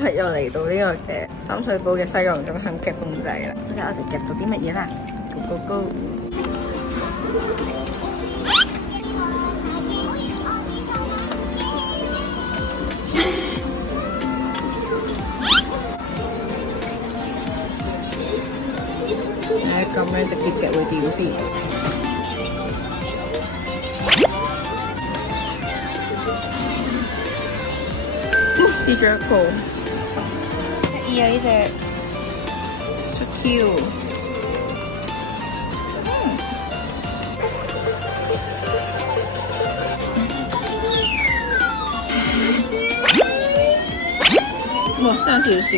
今日又嚟到呢個嘅深水埗嘅西九龍中心夾公仔啦，睇下我哋夾到啲乜嘢啦 ，Go Go Go！ 咁樣直接夾會點先？跌咗一個，得意啊呢隻 ，so cute。哇，爭少少。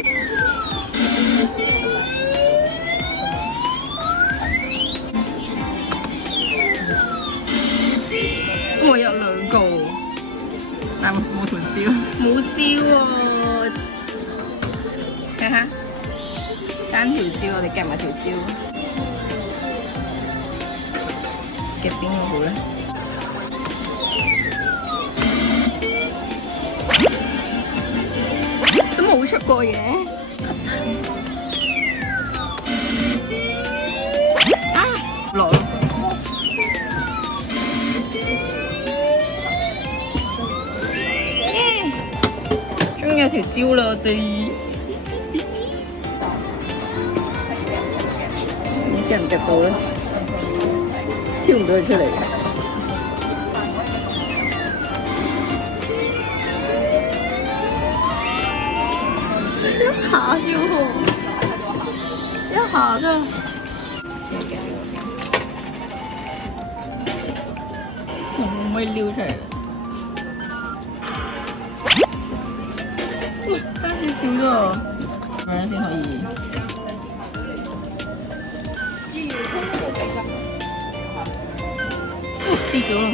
我有兩個，但冇條蕉，冇蕉喎。睇下，單條蕉，我哋夾埋條蕉，夾邊個好咧？都冇出過嘢。啊，落。有條蕉啦，我哋夾唔夾到咧？挑唔到佢出嚟。一下啫喎，一下啫。可唔可以撩出嚟？爭少少喎，咁樣先可以。跌咗啦！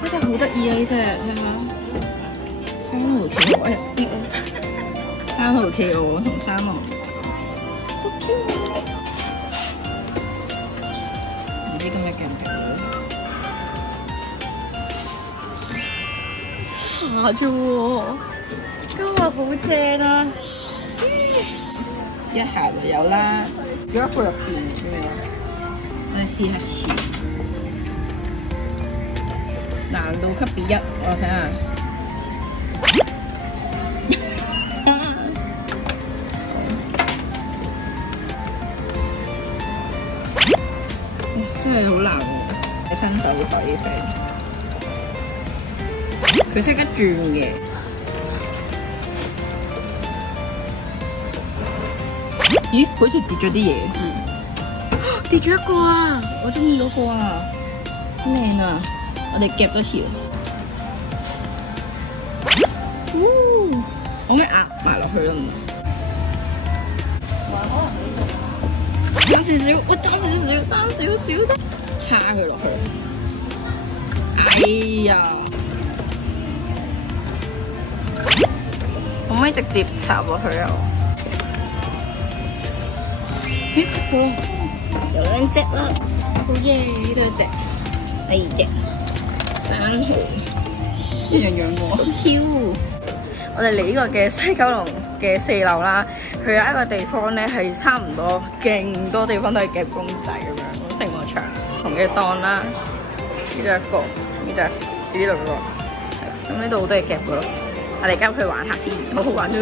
呢隻好得意啊！呢隻睇下，生蠔企鵝，哎呀跌啊！生蠔企鵝同生蠔 ，so cute。唔知今日夾唔夾到？下啫喎，今日好正啊！一下就有啦，有一個入邊嘅，我哋試下試。難度級別1，我睇下。真係好難喎，喺新手可以睇。佢識得轉嘅，咦？好似跌咗啲嘢，跌咗一個啊！我中意嗰個啊，好靚啊！我哋夾多次，我可以壓埋落去啊！爭少少，我爭少少啫，叉佢落去。哎呀！可唔可以直接插落去啊？咦，好，有兩隻啦，好耶！呢度一隻，第二隻生蠔，一樣樣喎，好 Q。我哋嚟呢個嘅西九龍嘅4樓啦，佢有一個地方咧係差唔多，勁多地方都係夾公仔咁樣，成個場同嘅檔啦。呢度一個，呢度呢度嗰個，係啦，咁呢度好多嘢夾噶咯。我哋而家去玩下先，好好玩啫！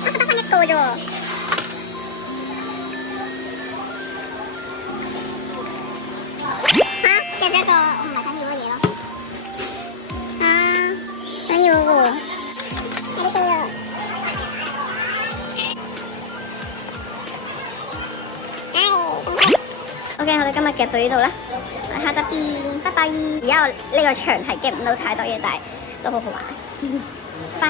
我得翻1個啫喎！嚇，夾咗一個我唔係想要嘅嘢咯。想要嗰個喎，有啲機咯。OK， 我哋今日夾到呢度啦，下集見，拜拜。而家我呢個場係夾唔到太多嘢，但係都好好玩。拜。